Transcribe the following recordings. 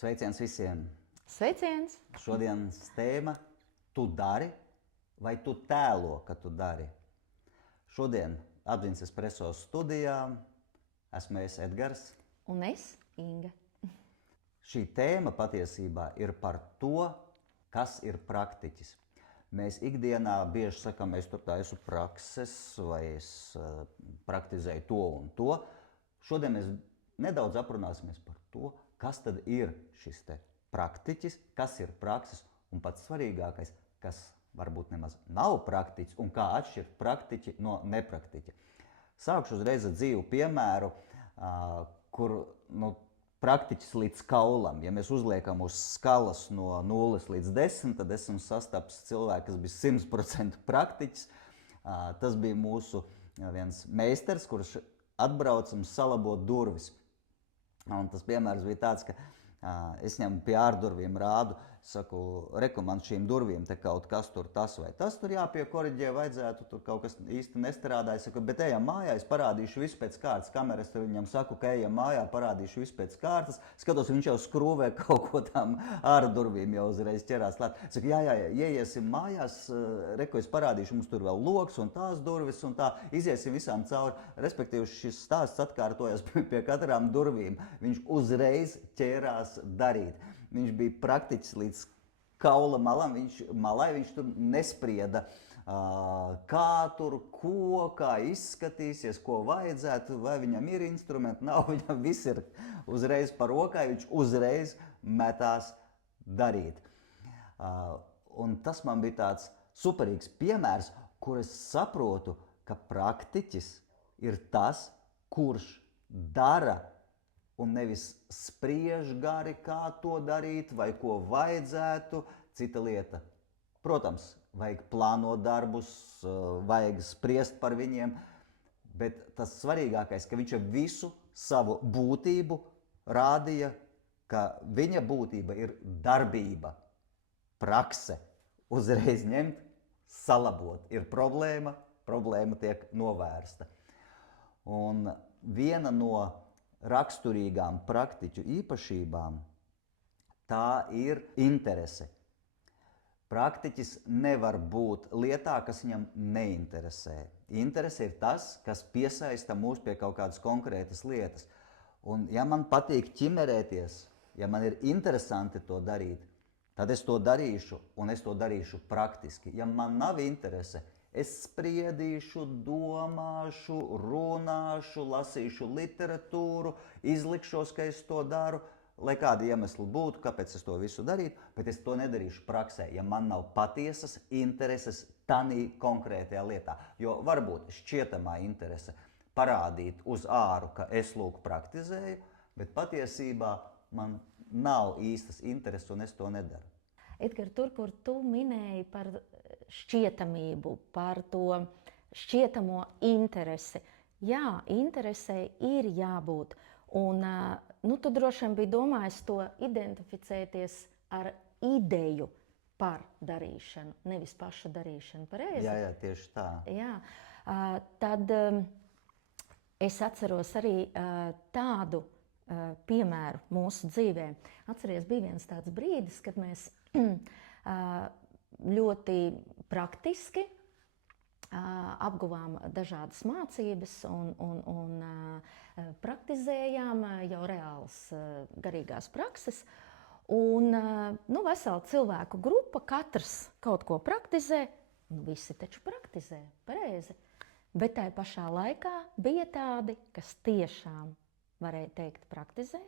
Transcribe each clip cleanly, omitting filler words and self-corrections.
Sveiciens visiem! Sveiciens! Šodienas tēma – tu dari vai tu tēlo, ka tu dari? Šodien Apziņas Espresso studijā esmu es Edgars. Un es, Inga. Šī tēma patiesībā ir par to, kas ir praktiķis. Mēs ikdienā bieži sakam, es tur taisu prakses vai es praktizēju to un to. Šodien mēs nedaudz aprunāsimies par to, kas tad ir šis te praktiķis, kas ir prakses un pats svarīgākais, kas varbūt nemaz nav praktiķis un kā atšķirt praktiķi no nepraktiķa. Sākšu uzreiz ar dzīvu piemēru, kur praktiķis līdz kaulam. Ja mēs uzliekam uz skalas no 0 līdz 10, tad esam sastapis cilvēku, kas bija 100% praktiķis. Tas bija mūsu viens meistars, kurš atbrauca un salabot durvis. Un tas piemērs bija tāds, ka es viņam pie ārdurvīm rādu, saku, reku, man šīm durvīm te kaut kas tur tas vai tas tur jāpiekoriģē, vajadzētu, tur kaut kas īsti nestrādāja. Saku, bet ejam mājā, es parādīšu visu pēc kārtas. Kameras viņam saku, ka ejam mājā, parādīšu visu pēc kārtas. Skatos, viņš jau skrūvē kaut ko tām ārdurvīm jau uzreiz ķerās klāt. Saku, jā, ieiesim mājās, reku, es parādīšu, mums tur vēl loks un tās durvis un tā, iziesim visām cauri. Respektīvi, šis stāsts atkārtojas pie katrām durvīm. Viņš uzreiz ķērās darīt. Viņš bija praktiķis līdz kaula malai, viņš tur nesprieda, kā tur, ko, kā izskatīsies, ko vajadzētu, vai viņam ir instrumenti, nav, viņam viss ir uzreiz par rokai, viņš uzreiz metās darīt. Un tas man bija tāds superīgs piemērs, kur es saprotu, ka praktiķis ir tas, kurš dara un nevis spriež gari, kā to darīt vai ko vajadzētu, cita lieta. Protams, vajag plānot darbus, vajag spriest par viņiem, bet tas svarīgākais, ka viņš visu savu būtību rādīja, ka viņa būtība ir darbība, prakse, uzreiz ņemt, salabot. Ir problēma, problēma tiek novērsta. Un viena no raksturīgām praktiķu īpašībām tā ir interese. Praktiķis nevar būt lietā, kas viņam neinteresē. Interese ir tas, kas piesaista mūs pie kaut kādas konkrētas lietas. Un ja man patīk ķimerēties, ja man ir interesanti to darīt, tad es to darīšu un es to darīšu praktiski. Ja man nav interese, es spriedīšu, domāšu, runāšu, lasīšu literatūru, izlikšos, ka es to daru, lai kādi iemesli būtu, kāpēc es to visu darītu, bet es to nedarīšu praksē, ja man nav patiesas intereses tanī konkrētajā lietā. Jo varbūt šķietamā interese parādīt uz āru, ka es lūk praktizēju, bet patiesībā man nav īstas intereses un es to nedaru. Edgar, tur, kur tu minēji par šķietamību, par to šķietamo interesi. Jā, interesei ir jābūt. Un tu droši vien biji domājis to identificēties ar ideju par darīšanu, nevis paša darīšanu. Pareizi? Jā, tieši tā. Jā. Tad es atceros arī tādu piemēru mūsu dzīvē. Atceries, bija viens tāds brīdis, kad mēs ļoti praktiski apguvām dažādas mācības un praktizējām jau reālas garīgās prakses. Un vesela cilvēku grupa, katrs kaut ko praktizē, visi taču praktizē, pareizi. Bet tai pašā laikā bija tādi, kas tiešām, varēja teikt, praktizē,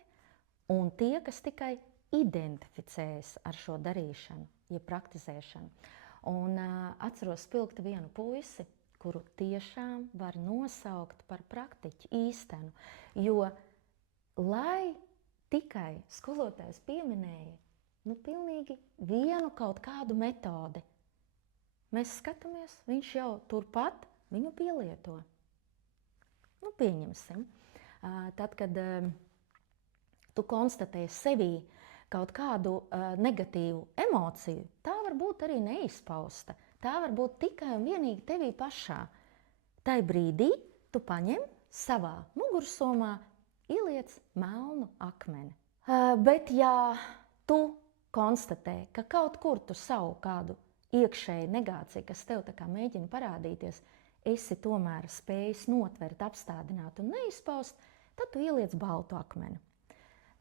un tie, kas tikai identificējas ar šo darīšanu, ja praktizēšanu. Un atceros spilgti vienu puisi, kuru tiešām var nosaukt par praktiķi īstenu, jo, lai tikai skolotājs pieminēja, pilnīgi vienu kaut kādu metodi, mēs skatāmies, viņš jau turpat viņu pielieto. Pieņemsim. Tad, kad tu konstatē sevī kaut kādu negatīvu emociju, tā var būt arī neizpausta. Tā var būt tikai un vienīgi tevī pašā. Tai brīdī tu paņem savā mugursomā, ieliec melnu akmeni Bet ja tu konstatē, ka kaut kur tu savu kādu iekšēju negāciju, kas tev tā kā mēģina parādīties, esi tomēr spējis notvert, apstādināt un neizpaust, tad tu ieliec baltu akmeni.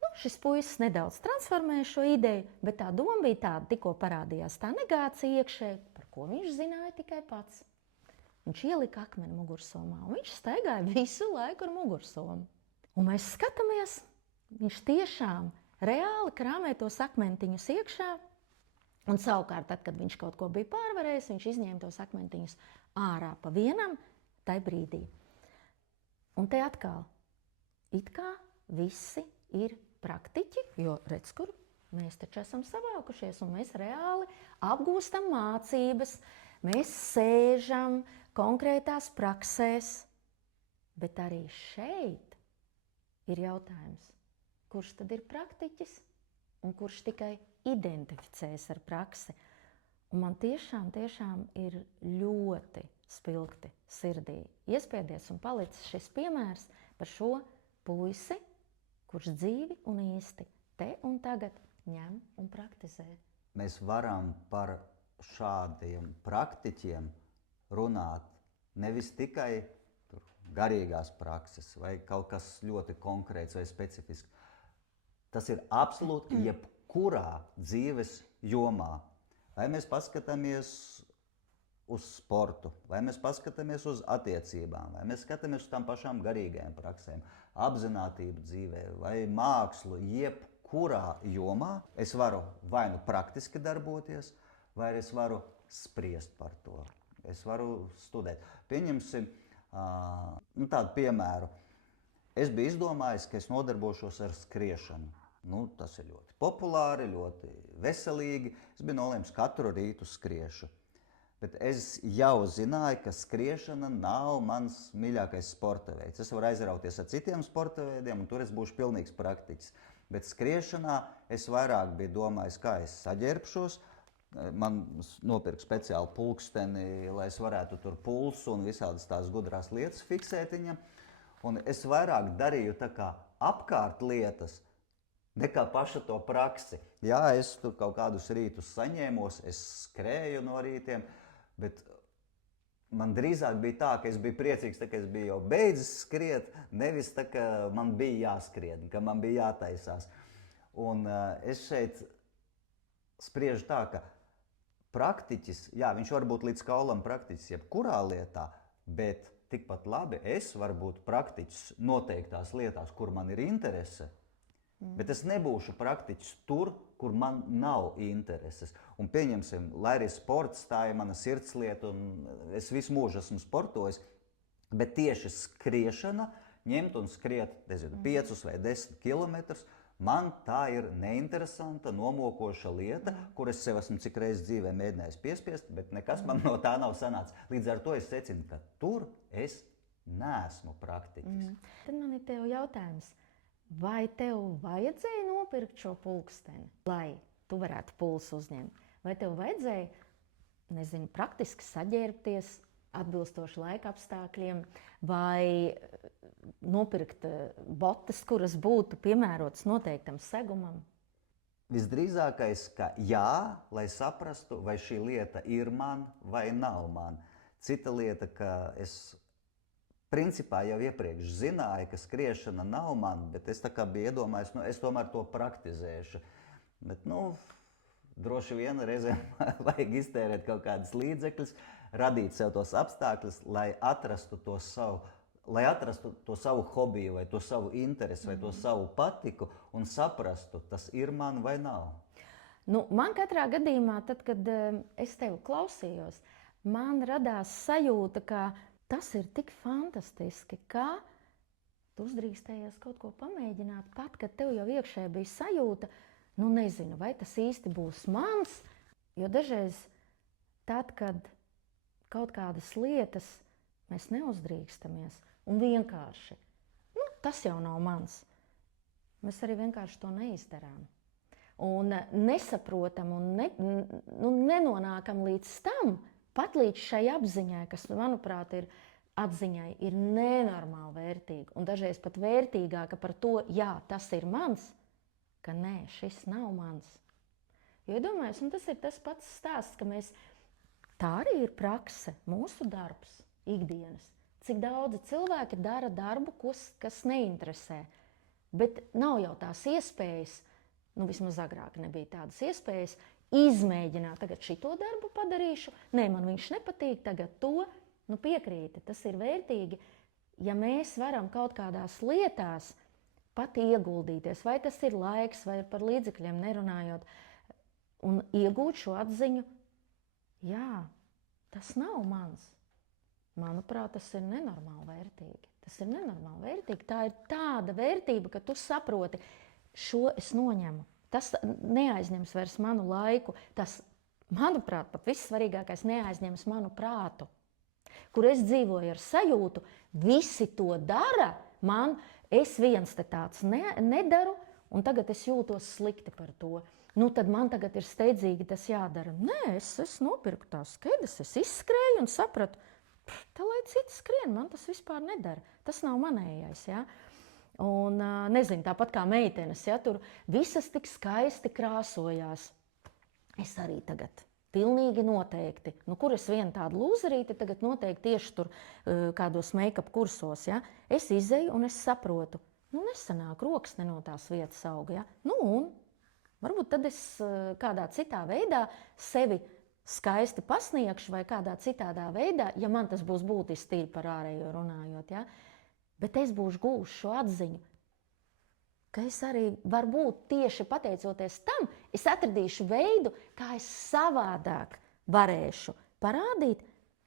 Nu, šis puisis nedaudz transformēja šo ideju, bet tā doma bija tāda, tikko parādījās tā negācija iekšēji, par ko viņš zināja tikai pats. Viņš ielika akmeni mugursomā, un viņš staigāja visu laiku ar mugursomu. Un mēs skatāmies, viņš tiešām reāli krāmē tos akmentiņus iekšā, un savukārt, tad, kad viņš kaut ko bija pārvarējis, viņš izņēma tos akmentiņus ārā pa vienam tai brīdī. Un te atkal, it kā visi ir praktiķi, jo redz, kur mēs taču esam savākušies, un mēs reāli apgūstam mācības, mēs sēžam konkrētās praksēs, bet arī šeit ir jautājums, kurš tad ir praktiķis un kurš tikai identificējas ar praksi. Un man tiešām ir ļoti spilgti sirdī iespiedies un palicis šis piemērs par šo puisi, kurš dzīvi un īsti te un tagad ņem un praktizē. Mēs varam par šādiem praktiķiem runāt nevis tikai garīgās prakses vai kaut kas ļoti konkrēts vai specifisks. Tas ir absolūti jebkurā dzīves jomā. Vai mēs paskatāmies uz sportu, vai mēs paskatāmies uz attiecībām, vai mēs skatāmies uz tām pašām garīgajām praksēm, apzinātību dzīvē vai mākslu, jebkurā jomā es varu vai nu praktiski darboties, vai es varu spriest par to. Es varu studēt. Pieņemsim tādu piemēru. Es biju izdomājis, ka es nodarbošos ar skriešanu. Tas ir ļoti populāri, ļoti veselīgi. Es biju nolēmis katru rītu skriešu. Bet es jau zināju, ka skriešana nav mans mīļākais sporta veids. Es varu aizrauties ar citiem sporta veidiem, un tur es būšu pilnīgs praktiķis. Bet skriešanā es vairāk biju domājis, kā es saģērbšos. Man nopirka speciāli pulksteni, lai es varētu tur pulsu un visādas tās gudrās lietas fiksēt viņam. Un es vairāk darīju tā kā apkārt lietas, nekā paša to praksi. Jā, es tur kaut kādus rītus saņēmos, es skrēju no rītiem, bet man drīzāk bija tā, ka es biju priecīgs, ka es biju jau beidzis skriet, nevis tā, ka man bija jāskrien, ka man bija jātaisās. Un es šeit spriežu tā, ka praktiķis, jā, viņš var būt līdz kaulam praktiķis jebkurā lietā, bet tikpat labi es varu būt praktiķis noteiktās lietās, kur man ir interese, bet es nebūšu praktiķis tur, kur man nav intereses. Un pieņemsim, lai arī sports tā ir mana sirdslieta un es visu mūžu esmu sportojis, bet tieši skriešana, ņemt un skriet 5 vai 10 kilometrus, man tā ir neinteresanta, nomokoša lieta, kur es sev esmu cik reizes dzīvē mēģinājis piespiest, bet nekas man no tā nav sanācis. Līdz ar to es secinu, ka tur es neesmu praktiķis. Tad man ir tev jautājums. Vai tev vajadzēja nopirkt šo pulksteni, lai tu varētu pulsu uzņemt? Vai tev vajadzēja, nezinu, praktiski saģērbties atbilstoši laika apstākļiem, vai nopirkt botas, kuras būtu piemērotas noteiktam segumam? Visdrīzākais, ka jā, lai saprastu, vai šī lieta ir man vai nav man. Cita lieta, ka es principā jau iepriekš zināju, ka skriešana nav man, bet es tā kā biju iedomājies, es tomēr to praktizēšu. Bet, droši vien reizēm vajag iztērēt kaut kādas līdzekļus, radīt sev tos apstākļus, lai atrastu to savu hobiju, vai to savu interesi, vai to savu patiku un saprastu, tas ir man vai nav. Man katrā gadījumā, tad, kad es tevi klausījos, man radās sajūta, ka tas ir tik fantastiski, ka tu uzdrīkstējies kaut ko pamēģināt, pat, kad tev jau iekšē bija sajūta, nezinu, vai tas īsti būs mans, jo dažreiz tad, kad kaut kādas lietas mēs neuzdrīkstamies un vienkārši, tas jau nav mans, mēs arī vienkārši to neizdarām. Un nesaprotam un nenonākam līdz tam, pat līdz šai apziņai, kas, manuprāt, ir nenormāli vērtīga un dažreiz pat vērtīgāka par to, jā, tas ir mans, ka nē, šis nav mans. Jo iedomājos, un tas ir tas pats stāsts, ka tā arī ir prakse, mūsu darbs, ikdienas. Cik daudzi cilvēki dara darbu, kas neinteresē. Bet nav jau tās iespējas, vismaz agrāk nebija tādas iespējas, izmēģināt, tagad šito darbu padarīšu, nē, man viņš nepatīk, tagad to, piekrīti, tas ir vērtīgi. Ja mēs varam kaut kādās lietās pat ieguldīties, vai tas ir laiks, vai par līdzekļiem nerunājot, un iegūt šo atziņu, jā, tas nav mans. Manuprāt, tas ir nenormāli vērtīgi. Tas ir nenormāli vērtīgi. Tā ir tāda vērtība, ka tu saproti, šo es noņemu. Tas neaizņems vairs manu laiku. Tas, manuprāt, pat vissvarīgākais neaizņems manu prātu, kur es dzīvoju ar sajūtu, visi to dara, es viens te tāds nedaru, un tagad es jūtos slikti par to. Tad man tagad ir steidzīgi tas jādara. Nē, es nopirku tās skedas, es izskrēju un sapratu, tā lai citi skrien, man tas vispār nedara. Tas nav manējais, ja? Un nezinu, tāpat kā meitenes, ja, tur visas tik skaisti krāsojās. Es arī tagad pilnīgi noteikti, kur es vienu tādu lūzerīti, tagad noteikti tieši tur kādos make-up kursos, ja? Es izeju un es saprotu, nesanāk, rokas ne no tās vietas auga, ja? Un varbūt tad es kādā citā veidā sevi skaisti pasniegšu vai kādā citādā veidā, ja man tas būs būtiski tīri par ārējo runājot, ja? Bet es būšu gūšu šo atziņu, ka es arī varbūt tieši pateicoties tam, es atradīšu veidu, kā es savādāk varēšu parādīt,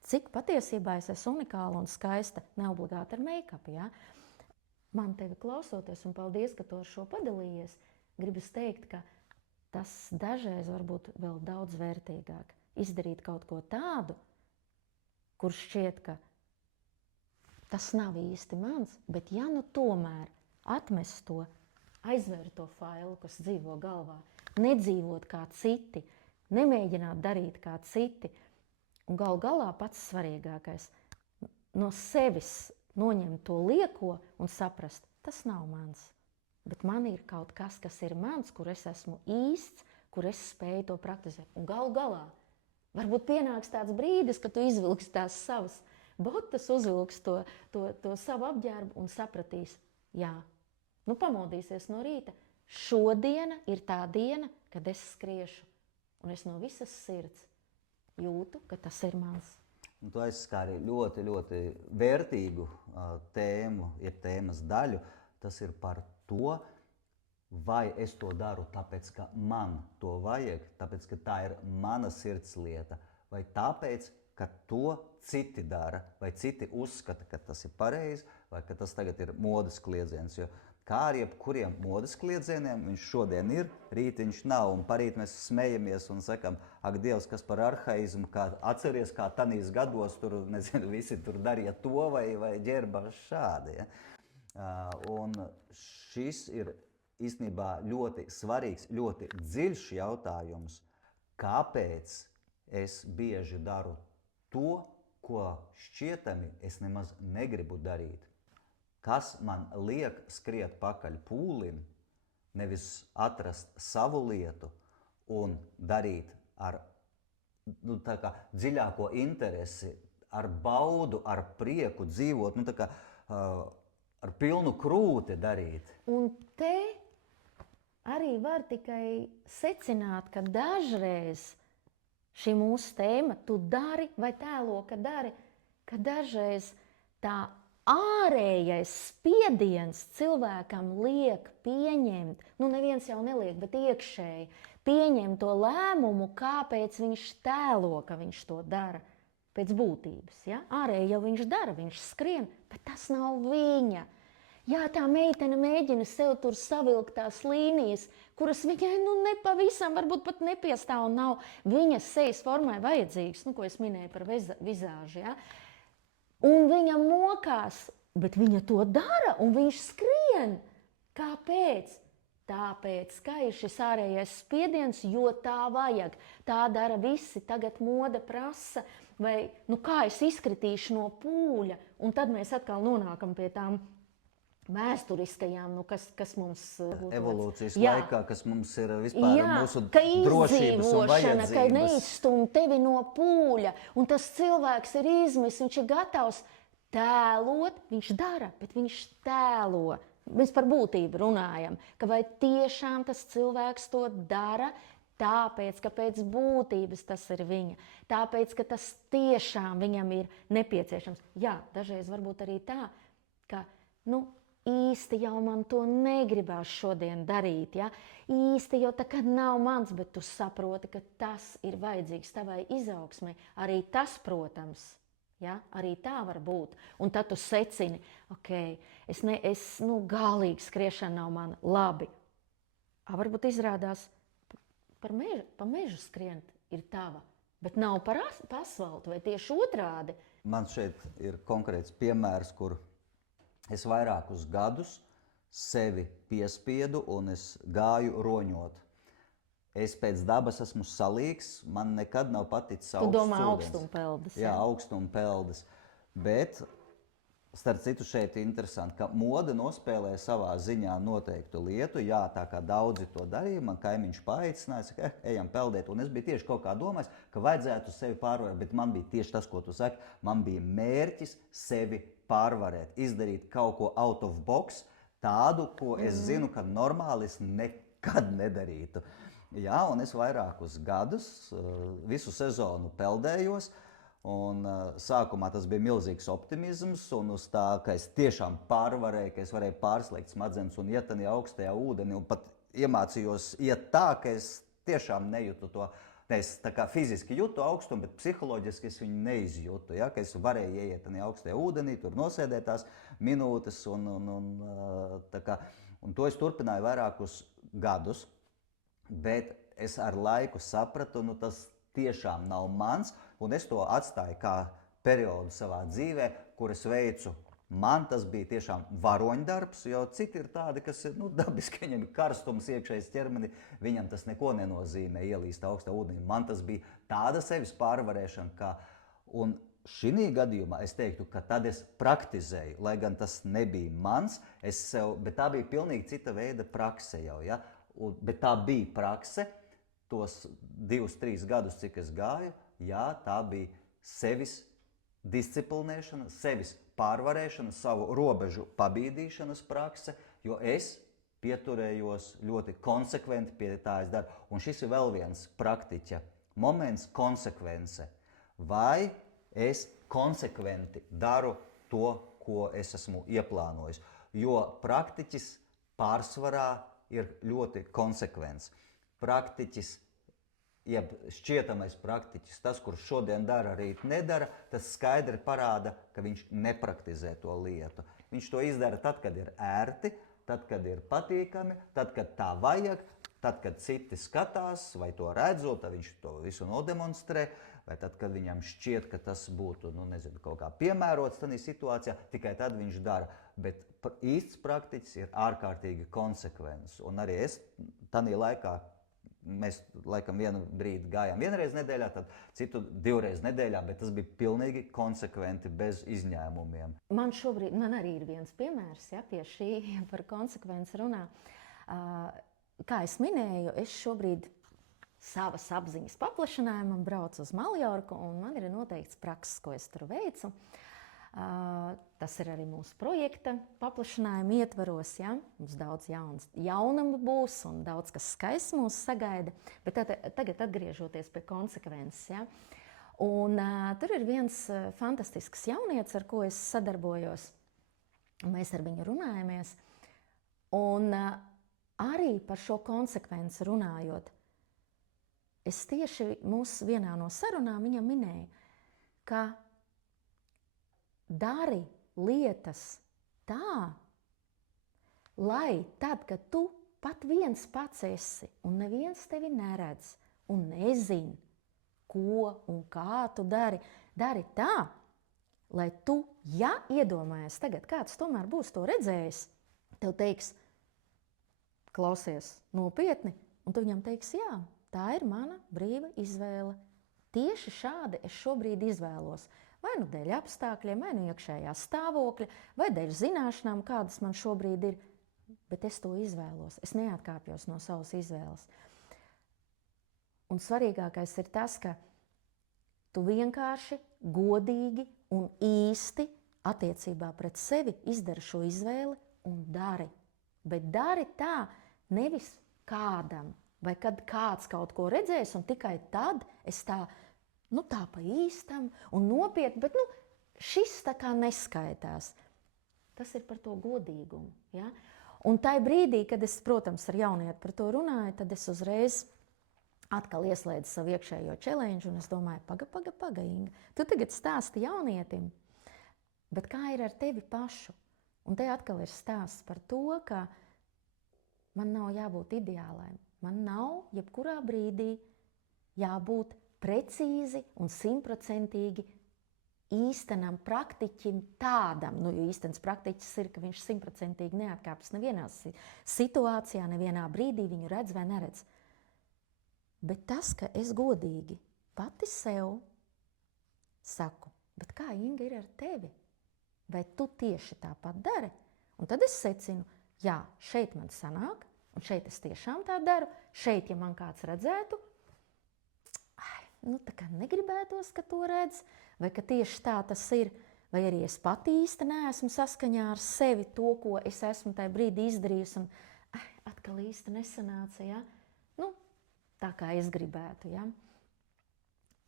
cik patiesībā es esmu unikāla un skaista, neobligāti ar make-up, ja? Man tevi klausoties, un paldies, ka tu ar šo padalījies, gribas teikt, ka tas dažreiz varbūt vēl daudz vērtīgāk. Izdarīt kaut ko tādu, kur šķiet, ka tas nav īsti mans, bet ja tomēr atmest to, aizvērt to failu, kas dzīvo galvā, nedzīvot kā citi, nemēģināt darīt kā citi, un galu galā pats svarīgākais, no sevis noņemt to lieko un saprast, tas nav mans. Bet man ir kaut kas, kas ir mans, kur es esmu īsts, kur es spēju to praktizēt. Un galu galā varbūt pienāks tāds brīdis, ka tu izvilksi tās savas botas, uzvilksi to savu apģērbu un sapratīs, jā, pamodīsies no rīta. Šodiena ir tā diena, kad es skriešu. Un es no visas sirds jūtu, ka tas ir mans. Un tu aizskāri ļoti, ļoti vērtīgu tēmu, jeb tēmas daļu. Tas ir par to, vai es to daru tāpēc, ka man to vajag, tāpēc, ka tā ir mana sirds lieta, vai tāpēc, ka to citi dara, vai citi uzskata, ka tas ir pareizi, vai ka tas tagad ir modes kliedziens. Jo kā ar jebkuriem modes kliedzieniem, viņš šodien ir, rīt viņš nav, un parīt mēs smejamies un sakam, ak, Dievs, kas par arhaizmu, atceries, kā tanīs gados, tur, nezinu, visi tur darīja to vai ģērbās šādi. Ja? Un šis ir īstenībā ļoti svarīgs, ļoti dziļš jautājums, kāpēc es bieži daru to, ko šķietami es nemaz negribu darīt. Kas man liek skriet pakaļ pūlim, nevis atrast savu lietu un darīt ar dziļāko interesi, ar baudu, ar prieku dzīvot, ar pilnu krūti darīt. Un te arī var tikai secināt, ka dažreiz šī mūsu tēma, tu dari vai tēlo, ka dari, ka dažreiz tā ārējais spiediens cilvēkam liek pieņemt, neviens jau neliek, bet iekšēji, pieņemt to lēmumu, kāpēc viņš tēlo, ka viņš to dara. Pēc būtības, ja? Ārēji jau viņš dara, viņš skrien, bet tas nav viņa. Jā, tā meitene mēģina sev tur savilkt tās līnijas, kuras viņai nepavisam, varbūt pat nepiestāv un nav viņas sejas formai vajadzīgas, ko es minēju par vizāžu, ja? Un viņa mokās, bet viņa to dara un viņš skrien. Kāpēc? Tāpēc, ka ir šis ārējais spiediens, jo tā vajag. Tā dara visi, tagad moda prasa, vai kā es izkritīšu no pūļa. Un tad mēs atkal nonākam pie tām vēsturiskajām, kas mums evolūcijas jā. laikā, kas mums ir vispār Jā, mūsu ka drošības un izdzīvošana, ka vajadzības. neizstum tevi no pūļa, un tas cilvēks ir izmis, viņš ir gatavs tēlot, viņš dara, bet viņš tēlo. Mēs par būtību runājam, ka vai tiešām tas cilvēks to dara, tāpēc, ka pēc būtības tas ir viņa, tāpēc, ka tas tiešām viņam ir nepieciešams. Jā, dažreiz varbūt arī tā, ka, īsti jau man to negribās šodien darīt, ja? Īsti jau tā kā nav mans, bet tu saproti, ka tas ir vajadzīgs tavai izaugsmai. Arī tas, protams, ja? Arī tā var būt. Un tad tu secini, ok, galīgi skriešana nav mana, labi. Varbūt izrādās, pa mežu skrient ir tava, bet nav par asfaltu vai tieši otrādi. Man šeit ir konkrēts piemērs, kur es vairākus gadus sevi piespiedu un es gāju roņot. Es pēc dabas esmu salīgs, man nekad nav paticis augsts ūdens. Tu domā augstumpeldes. Jā, augstumpeldes. Bet, starp citu, šeit ir interesanti, ka mode nospēlē savā ziņā noteiktu lietu. Jā, tā kā daudzi to darīja, man kaimiņš paaicināja, saka, ejam peldēt. Un es biju tieši kaut kā domājis, ka vajadzētu sevi pārvarēt, bet man bija tieši tas, ko tu saki, man bija mērķis sevi pārvarēt, izdarīt kaut ko out of box, tādu, ko es zinu, ka normāli es nekad nedarītu. Jā, un es vairākus gadus, visu sezonu peldējos, un sākumā tas bija milzīgs optimisms, un uz tā, ka es tiešām pārvarēju, ka es varēju pārslēgt smadzenes un iet tajā augstajā ūdenī, un pat iemācījos iet tā, ka es tiešām nejūtu to. Es tā kā fiziski jūtu augstumu, bet psiholoģiski es viņu neizjūtu. Ja? Ka es varēju ieiet tajā augstajā ūdenī, tur nosēdēt tās minūtes, un to es turpināju vairākus gadus. Bet es ar laiku sapratu, tas tiešām nav mans, un es to atstāju kā periodu savā dzīvē, kur es veicu. Man tas bija tiešām varoņdarbs, jo citi ir tādi, kas ir dabiski, viņam ir karstums iekšējais ķermenī, viņam tas neko nenozīmē ielīst augstā ūdenī. Man tas bija tāda sevis pārvarēšana, un šī gadījumā es teiktu, ka tad es praktizēju, lai gan tas nebija mans, bet tā bija pilnīgi cita veida prakse jau, ja? Bet tā bija prakse, tos 2-3 gadus, cik es gāju, jā, tā bija sevis disciplinēšana, sevis pārvarēšana, savu robežu pabīdīšanas prakse, jo es pieturējos ļoti konsekventi pie tā es daru. Un šis ir vēl viens praktiķa moments – konsekvence. Vai es konsekventi daru to, ko es esmu ieplānojis? Jo praktiķis pārsvarā ir ļoti konsekvents. Praktiķis, jeb šķietamais praktiķis, tas, kurš šodien dara, rīt nedara, tas skaidri parāda, ka viņš nepraktizē to lietu. Viņš to izdara tad, kad ir ērti, tad, kad ir patīkami, tad, kad tā vajag, tad, kad citi skatās vai to redzot, tad viņš to visu nodemonstrē, vai tad, kad viņam šķiet, ka tas būtu, kaut kā piemērots tādā situācijā, tikai tad viņš dara. Bet īsts praktiķis ir ārkārtīgi konsekvents. Un arī es tādā laikā, mēs laikam vienu brīdi gājām vienreiz nedēļā, tad citu 2 reizes nedēļā, bet tas bija pilnīgi konsekventi, bez izņēmumiem. Man arī ir viens piemērs, ja, pie šī par konsekvenci runā. Kā es minēju, es šobrīd savas apziņas paplašinājumam braucu uz Maljorku, un man ir noteikts prakses, ko es tur veicu. Tas ir arī mūsu projekta paplašinājuma ietvaros. Ja? Mums daudz jaunumu būs un daudz kas skaists mūs sagaida. Bet tagad atgriežoties pie konsekvences. Ja? Un, tur ir viens fantastisks jaunietis, ar ko es sadarbojos. Mēs ar viņu runājamies. Un arī par šo konsekvenci runājot, es tieši mūsu vienā no sarunām viņam minēju, ka dari lietas tā, lai tad, kad tu pat viens pats esi un neviens tevi neredz un nezin, ko un kā tu dari tā, lai tu, ja iedomājies tagad, kāds tomēr būs to redzējis, tev teiks, klausies nopietni, un tu viņam teiks, jā, tā ir mana brīva izvēle. Tieši šādi es šobrīd izvēlos. Vai nu dēļ apstākļiem, vai nu iekšējā stāvokļa, vai dēļ zināšanām, kādas man šobrīd ir. Bet es to izvēlos. Es neatkāpjos no savas izvēles. Un svarīgākais ir tas, ka tu vienkārši, godīgi un īsti attiecībā pret sevi izdari šo izvēli un dari. Bet dari tā, nevis kādam, vai kad kāds kaut ko redzēs, un tikai tad es tā pa īstam un nopietni, bet šis tā kā neskaitās. Tas ir par to godīgumu. Ja? Un tajā brīdī, kad es, protams, ar jaunieti par to runāju, tad es uzreiz atkal ieslēdzu savu iekšējo challenge, un es domāju, paga, Inga, tu tagad stāsti jaunietim, bet kā ir ar tevi pašu? Un te atkal ir stāsts par to, ka man nav jābūt ideālai. Man nav jebkurā brīdī jābūt precīzi un 100% īstenam praktiķim tādam, jo īstenis praktiķis ir, ka viņš 100% neatkāpjas nevienā situācijā, nevienā brīdī viņu redz vai neredz. Bet tas, ka es godīgi pati sev saku, bet kā Inga ir ar tevi? Vai tu tieši tāpat dari? Un tad es secinu, jā, šeit man sanāk, un šeit es tiešām tā daru, šeit, ja man kāds redzētu, tā kā negribētos, ka to redz, vai ka tieši tā tas ir, vai arī es pati īsti neesmu saskaņā ar sevi to, ko es esmu tajā brīdī izdarījusi, un atkal īsti nesanāca, ja? Tā kā es gribētu, ja?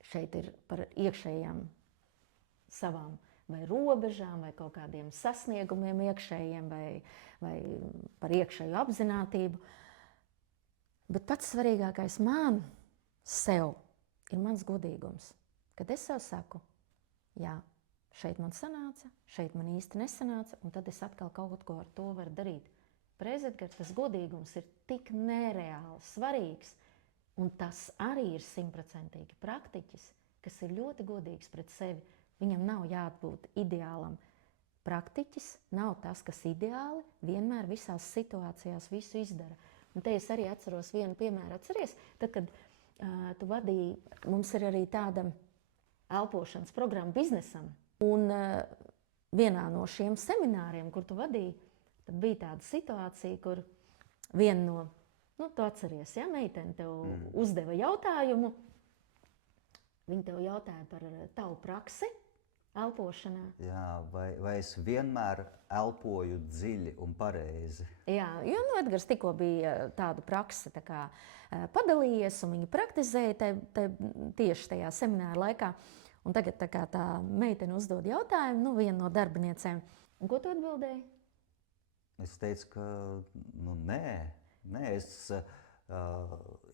Šeit ir par iekšējām savām vai robežām, vai kaut kādiem sasniegumiem iekšējiem, vai par iekšēju apzinātību. Bet pats svarīgākais man sev ir mans godīgums. Kad es sev saku, jā, šeit man sanāca, šeit man īsti nesanāca, un tad es atkal kaut ko ar to varu darīt. Prezidgars, tas godīgums ir tik nereāli svarīgs, un tas arī ir 100% praktiķis, kas ir ļoti godīgs pret sevi. Viņam nav jābūt ideālam. Praktiķis nav tas, kas ideāli vienmēr visās situācijās visu izdara. Un te es arī atceros vienu piemēru. Atceries, tad, kad tu vadīji, mums ir arī tāda elpošanas programma biznesam. Un vienā no šiem semināriem, kur tu vadīji, tad bija tāda situācija, kur viena no, tu atceries, ja, meitene tev uzdeva jautājumu. Viņa tev jautāja par tavu praksi elpošanā. Jā, vai es vienmēr elpoju dziļi un pareizi? Jā, jo Edgars tikko bija tādu praksi tā kā padalījies, un viņi praktizēja tieši tajā semināra laikā. Un tagad tā meitene uzdod jautājumu, viena no darbiniecēm. Un ko tu atbildēji? Es teicu, ka nē, es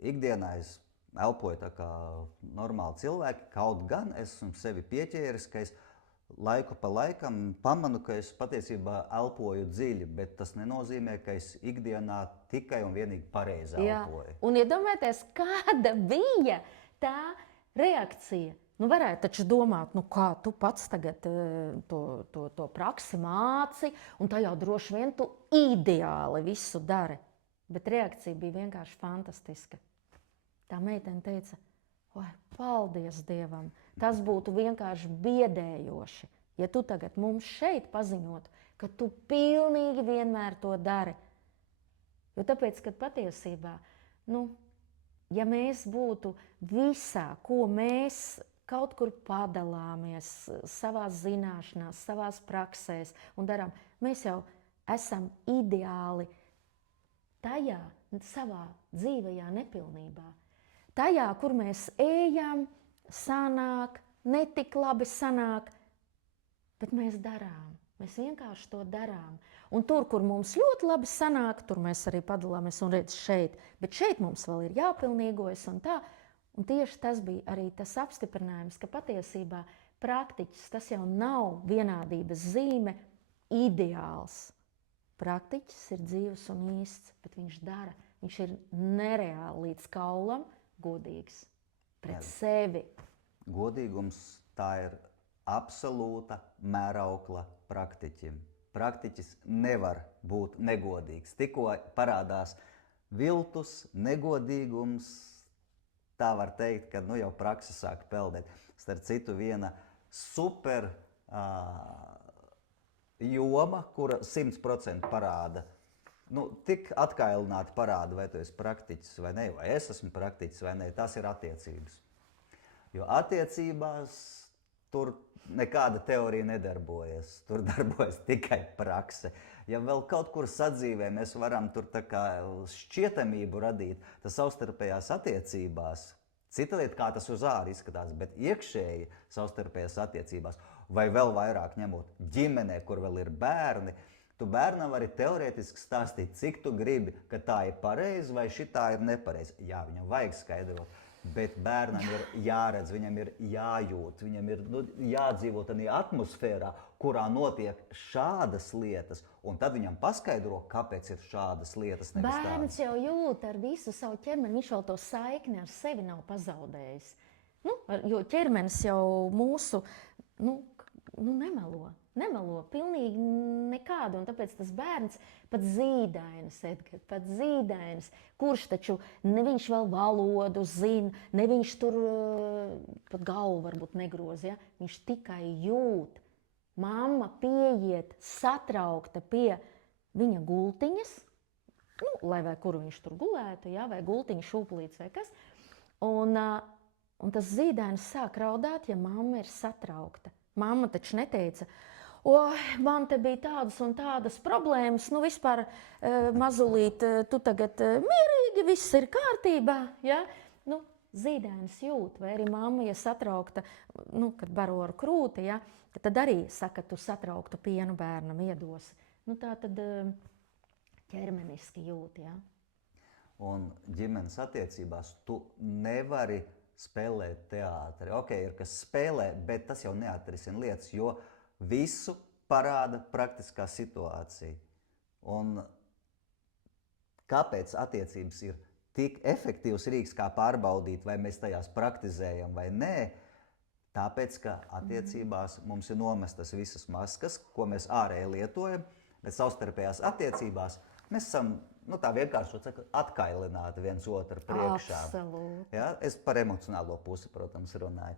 ikdienā es elpoju tā kā normāli cilvēki, kaut gan esmu sevi pieķēris, ka es laiku pa laikam pamanu, ka es patiesībā elpoju dziļi, bet tas nenozīmē, ka es ikdienā tikai un vienīgi pareizi elpoju. Un iedomājieties, kāda bija tā reakcija. Varētu taču domāt, kā tu pats tagad to praksi māci, un tā jau droši vien tu ideāli visu dari. Bet reakcija bija vienkārši fantastiska. Tā meitene teica, oi, paldies Dievam, tas būtu vienkārši biedējoši, ja tu tagad mums šeit paziņotu, ka tu pilnīgi vienmēr to dari. Jo tāpēc, ka patiesībā, ja mēs būtu visā, ko mēs kaut kur padalāmies savās zināšanās, savās praksēs un darām, mēs jau esam ideāli tajā savā dzīvajā nepilnībā. Tajā, kur mēs ejam, sanāk, netik labi sanāk, bet mēs darām. Mēs vienkārši to darām. Un tur, kur mums ļoti labi sanāk, tur mēs arī padalāmies un redz šeit. Bet šeit mums vēl ir jāpilnīgojas un tā. Un tieši tas bija arī tas apstiprinājums, ka patiesībā praktiķis tas jau nav vienādības zīme, ideāls. Praktiķis ir dzīvs un īsts, bet viņš dara. Viņš ir nereāli līdz kaulam godīgs pret sevi. Godīgums tā ir absolūta mēraukla praktiķim. Praktiķis nevar būt negodīgs. Tikko parādās viltus, negodīgums, tā var teikt, ka jau praksa sāk peldēt. Starp citu, viena super joma, kura 100% parāda. Tik atkailināti parāda, vai tu esi praktiķis vai ne, vai es esmu praktiķis vai ne, tas ir attiecības. Jo attiecībās tur nekāda teorija nedarbojas, tur darbojas tikai prakse. Ja vēl kaut kur sadzīvē mēs varam tur tā kā šķietamību radīt, tas savstarpējās attiecībās, cita lieta, kā tas uz āru izskatās, bet iekšēji savstarpējās attiecībās, vai vēl vairāk ņemot ģimenē, kur vēl ir bērni, tu bērnam vari teorētiski stāstīt, cik tu gribi, ka tā ir pareizi vai šitā ir nepareizi. Jā, viņam vajag skaidrot. Bet bērnam ir jāredz, viņam ir jājūt, viņam ir jādzīvo tādā atmosfērā, kurā notiek šādas lietas, un tad viņam paskaidro, kāpēc ir šādas lietas. Bērns jau jūt ar visu savu ķermeni, viņš vēl to saikni ar sevi nav pazaudējis. Jo ķermenis jau mūsu nemelo pilnīgi nekādu, un tāpēc tas bērns pat zīdainis, Edgar, pat zīdainis, kurš taču ne viņš vēl valodu zina, ne viņš tur pat galvu varbūt negroz, ja? Viņš tikai jūt. Mamma pieiet satraukta pie viņa gultiņas, lai vai kuru viņš tur gulētu, ja? Vai gultiņa šūpulīts vai kas, un tas zīdainis sāk raudāt, ja mamma ir satraukta. Mamma taču neteica, man te bija tādas un tādas problēmas, vispār mazulīt, tu tagad mierīgi, viss ir kārtībā, ja? Zīdainis jūt, vai arī mamma, ja satraukta, kad baro ar krūti, ja? Tad arī saka, tu satrauktu pienu bērnam iedosi. Tā tad ķermeniski jūt, ja? Un ģimenes attiecībās tu nevari spēlēt teātri. Ir kas spēlē, bet tas jau neatrisina lietas, jo visu parāda praktiskā situācija. Un kāpēc attiecības ir tik efektīvs rīks, kā pārbaudīt, vai mēs tajās praktizējam vai nē? Tāpēc, ka attiecībās mums ir nomestas visas maskas, ko mēs ārēji lietojam, bet savstarpējās attiecībās mēs esam tā vienkārši atkailināti viens otru priekšā. Absolūti. Ja? Es par emocionālo pusi, protams, runāju.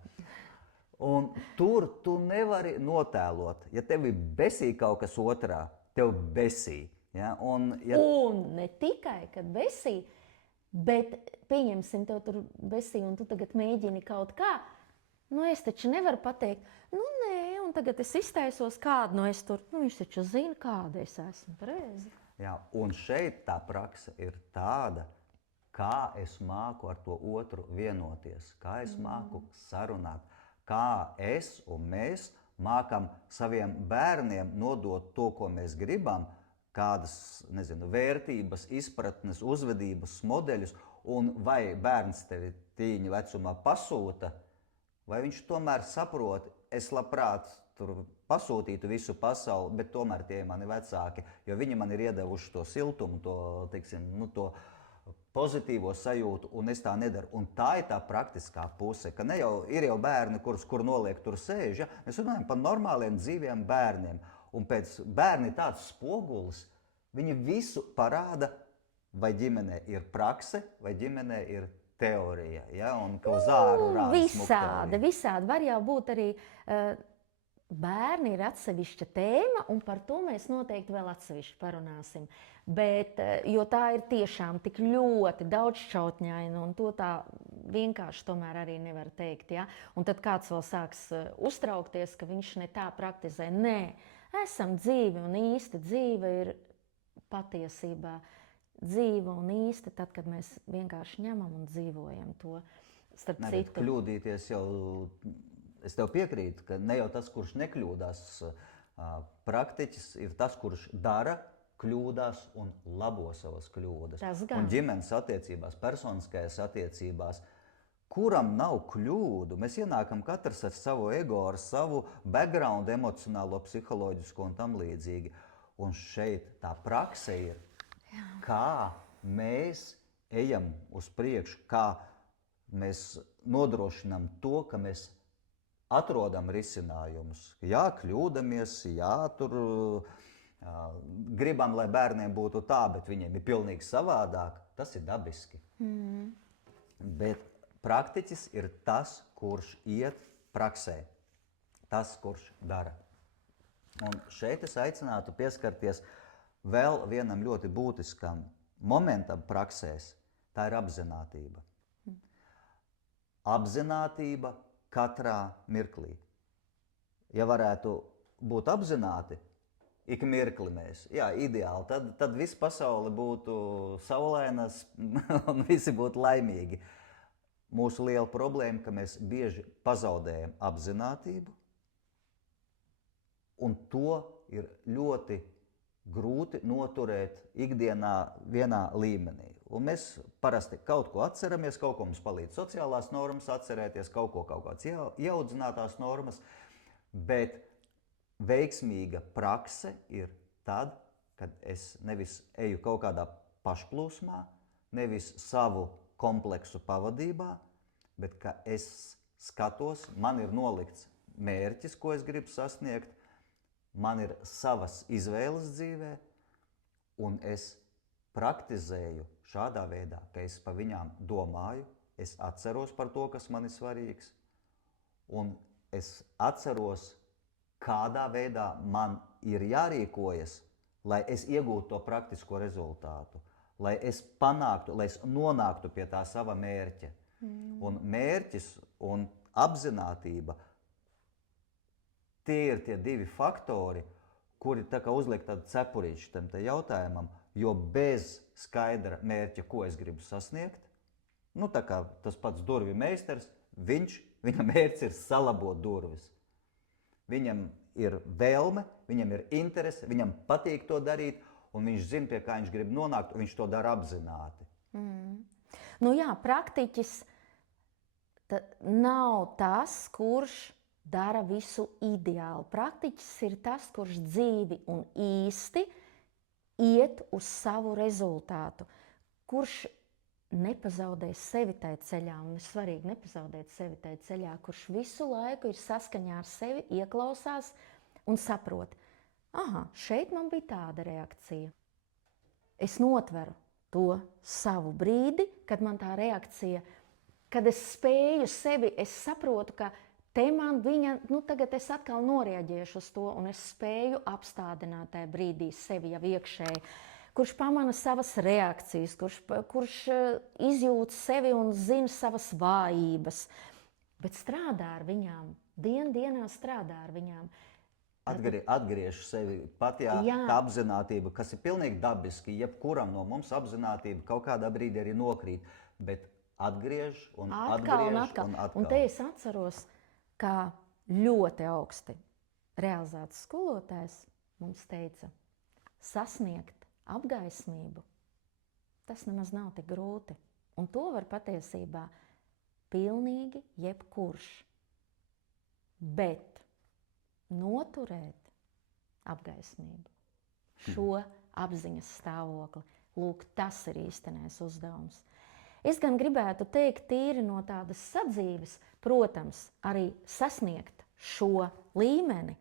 Un tur tu nevari notēlot. Ja tevi besī kaut kas otrā, tev besī. Ja? Un ne tikai, kad besī, bet pieņemsim tev tur besī un tu tagad mēģini kaut kā. Es taču nevaru pateikt, nē, un tagad es iztaisos kādu, es tur, viņš taču zina, kāda es esmu, pareizi. Jā, un šeit tā prakse ir tāda, kā es māku ar to otru vienoties, kā es māku sarunāt, kā es un mēs mākam saviem bērniem nodot to, ko mēs gribam, kādas, vērtības, izpratnes, uzvedības modeļus, un vai bērns tevi tīņa vecumā pasūta, vai viņš tomēr saprot, es labprāt tur pasūtītu visu pasauli, bet tomēr tie ir mani vecāki, jo viņi man ir iedevuši to siltumu, to pozitīvo sajūtu, un es tā nedaru. Un tā ir tā praktiskā puse, ka ir jau bērni, kur noliek tur sēž, ja? Mēs runājam par normāliem dzīviem bērniem, un pēc bērni tāds spogulis, viņi visu parāda, vai ģimenē ir prakse, vai ģimenē ir teorija, ja? Un ka uz āru rāda visādi. Var jau būt arī bērni ir atsevišķa tēma, un par to mēs noteikti vēl atsevišķi parunāsim. Bet, jo tā ir tiešām tik ļoti daudzšķautņaina, un to tā vienkārši tomēr arī nevar teikt. Ja? Un tad kāds vēl sāks uztraukties, ka viņš ne tā praktizē. Nē, esam dzīvi, un īsta dzīve ir patiesībā dzīva un īsta tad, kad mēs vienkārši ņemam un dzīvojam to. Starp citu. Kļūdīties jau, es tev piekrītu, ka ne jau tas, kurš nekļūdās, praktiķis ir tas, kurš dara, kļūdās un labo savas kļūdas. Un ģimenes attiecībās, personiskajās attiecībās, kuram nav kļūdu, mēs ienākam katrs ar savu ego, ar savu background, emocionālo, psiholoģisko un tam līdzīgi. Un šeit tā prakse ir, kā mēs ejam uz priekšu, kā mēs nodrošinām to, ka mēs atrodam risinājumus. Jā, kļūdamies, jā, tur gribam, lai bērniem būtu tā, bet viņiem ir pilnīgi savādāk. Tas ir dabiski. Bet praktiķis ir tas, kurš iet praksē. tas, kurš dara. Un šeit es aicinātu pieskarties vēl vienam ļoti būtiskam momentam praksēs, tā ir apzinātība. Apzinātība katrā mirklī. Ja varētu būt apzināti, ik mirkli mēs, jā, ideāli, tad visa pasaule būtu saulainas un visi būtu laimīgi. Mūsu liela problēma, ka mēs bieži pazaudējam apzinātību, un to ir ļoti grūti noturēt ikdienā vienā līmenī. Un mēs parasti kaut ko atceramies, kaut ko mums palīdz sociālās normas atcerēties, kaut kādas ieaudzinātās normas, bet veiksmīga prakse ir tad, kad es nevis eju kaut kādā pašplūsmā, nevis savu kompleksu pavadībā, bet ka es skatos, man ir nolikts mērķis, ko es gribu sasniegt, man ir savas izvēles dzīvē, un es praktizēju šādā veidā, ka es pa viņām domāju, es atceros par to, kas man ir svarīgs, un es atceros, kādā veidā man ir jārīkojas, lai es iegūtu to praktisko rezultātu, lai es panāktu, lai es nonāktu pie tā sava mērķa. Un mērķis un apzinātība, tie ir tie divi faktori, kuri tā kā uzliek tādu cepurīšu tam te jautājumam, jo bez skaidra mērķa, ko es gribu sasniegt, nu tā kā tas pats durvju meistars, viņa mērķis ir salabot durvis. Viņam ir vēlme, viņam ir interese, viņam patīk to darīt, un viņš zina, pie kā viņš grib nonākt, un viņš to dara apzināti. Nu jā, praktiķis nav tas, kurš dara visu ideāli. Praktiķis ir tas, kurš dzīvi un īsti iet uz savu rezultātu, kurš nepazaudē sevi tajā ceļā, un ir svarīgi nepazaudēt sevi tajā ceļā, kurš visu laiku ir saskaņā ar sevi, ieklausās un saprot, aha, šeit man bija tāda reakcija. Es notveru to savu brīdi, kad man tā reakcija, kad es spēju sevi, es saprotu, ka te man viņa, tagad es atkal norēģēšu uz to, un es spēju apstādināt tajā brīdī sevi jau iekšēji, kurš pamana savas reakcijas, kurš izjūt sevi un zina savas vājības, bet strādā ar viņām, dienā strādā ar viņām. Atgriež sevi pat, tā apzinātība, kas ir pilnīgi dabiski, jebkuram no mums apzinātība kaut kādā brīdī arī nokrīt, bet atgriež un atkal. Un te es atceros, kā ļoti augsti realizēts skolotājs mums teica, sasniegt apgaismību, tas nemaz nav tik grūti. Un to var patiesībā pilnīgi jebkurš. Bet noturēt apgaismību, šo apziņas stāvokli, lūk, tas ir īstenais uzdevums. Es gan gribētu teikt tīri no tādas sadzīves, protams, arī sasniegt šo līmeni,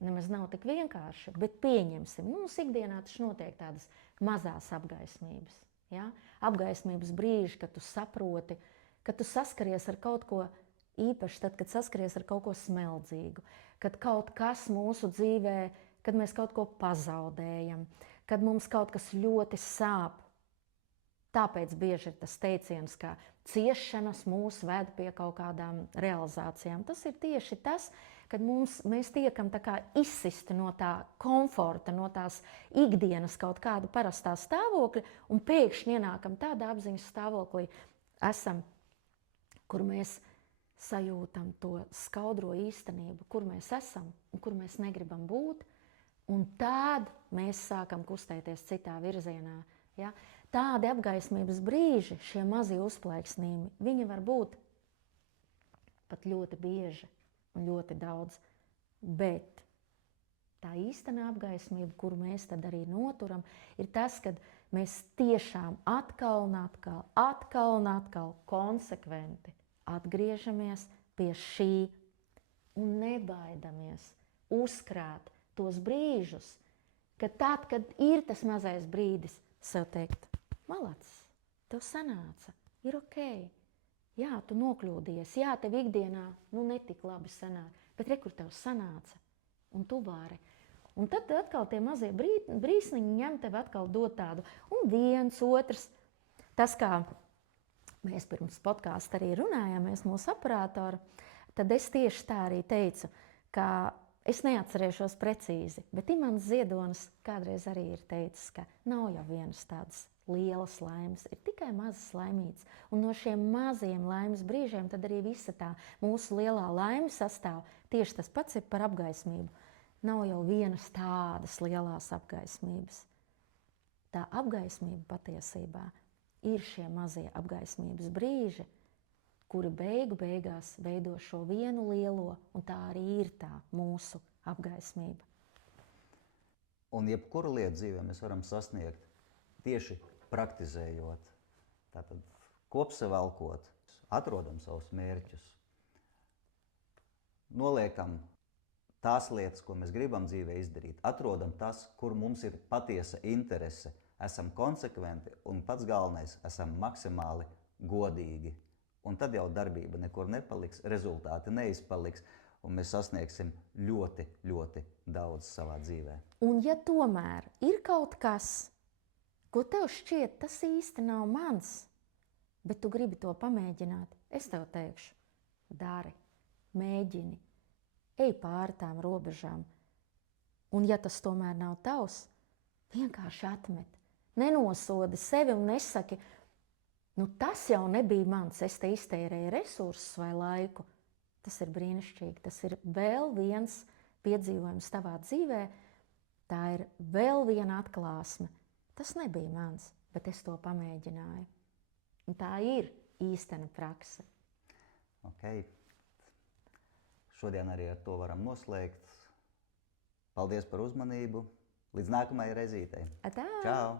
nemaz nav tik vienkārši, bet pieņemsim. Mums ikdienā taču notiek tādas mazās apgaismības. Ja? Apgaismības brīži, kad tu saproti, kad tu saskaries ar kaut ko īpašu, tad, kad saskaries ar kaut ko smeldzīgu, kad kaut kas mūsu dzīvē, kad mēs kaut ko pazaudējam, kad mums kaut kas ļoti sāp. Tāpēc bieži ir tas teiciens, ka ciešanas mūs ved pie kaut kādām realizācijām. Tas ir tieši tas, kad mēs tiekam tā kā izsisti no tā komforta, no tās ikdienas kaut kāda parastā stāvokļa, un pēkšņi ienākam tādā apziņas stāvoklī, kur mēs sajūtam to skaudro īstenību, kur mēs esam un kur mēs negribam būt, un tad mēs sākam kustēties citā virzienā. Ja? Tādi apgaismības brīži, šie mazie uzplaiksnījumi, viņi var būt pat ļoti bieži un ļoti daudz, bet tā īstenā apgaismība, kuru mēs tad arī noturam, ir tas, kad mēs tiešām atkal un atkal konsekventi atgriežamies pie šī un nebaidamies uzkrāt tos brīžus, ka tad, kad ir tas mazais brīdis, sev teikt, malacis, tev sanāca, ir ok. Jā, tu nokļūdies, jā, tev ikdienā netik labi sanāk, Bet re, kur tev sanāca, un tu vari. Un tad atkal tie mazie brīsniņi ņem tev atkal dot tādu, un viens, otrs. Tas, kā mēs pirms podkāsta arī runājāmies, mūsu operātori, tad es tieši tā arī teicu, ka es neatcerēšos precīzi, bet Imants Ziedonis kādreiz arī ir teicis, ka nav jau vienas tādas lielas laimes, ir tikai mazas laimītes. Un no šiem maziem laimes brīžiem tad arī visa tā mūsu lielā laime sastāv. Tieši tas pats ir par apgaismību. Nav jau vienas tādas lielās apgaismības. Tā apgaismība patiesībā ir šie mazie apgaismības brīži, kuri beigās veido šo vienu lielo, un tā arī ir tā mūsu apgaismība. Un jebkuru lietu dzīvē mēs varam sasniegt tieši praktizējot, tātad kopsavilkot, atrodam savus mērķus, noliekam tās lietas, ko mēs gribam dzīvē izdarīt, atrodam tas, kur mums ir patiesa interese, esam konsekventi un pats galvenais, esam maksimāli godīgi. Un tad jau darbība nekur nepaliks, rezultāti neizpaliks, un mēs sasniegsim ļoti, ļoti daudz savā dzīvē. Un ja tomēr ir kaut kas, ko tev šķiet, tas īsti nav mans, bet tu gribi to pamēģināt, es tev teikšu, dari, mēģini, ej pāri tām robežām. Un ja tas tomēr nav tavs, vienkārši atmet. Nenosodi sevi un nesaki, nu tas jau nebija mans, es te iztērēju resursus vai laiku. Tas ir brīnišķīgi, tas ir vēl viens piedzīvojums tavā dzīvē, tā ir vēl viena atklāsme. Tas nebija mans, bet es to pamēģināju. Un tā ir īstena prakse. Okay. Šodien arī ar to varam noslēgt. Paldies par uzmanību. Līdz nākamajai reizītei. Atā! Čau!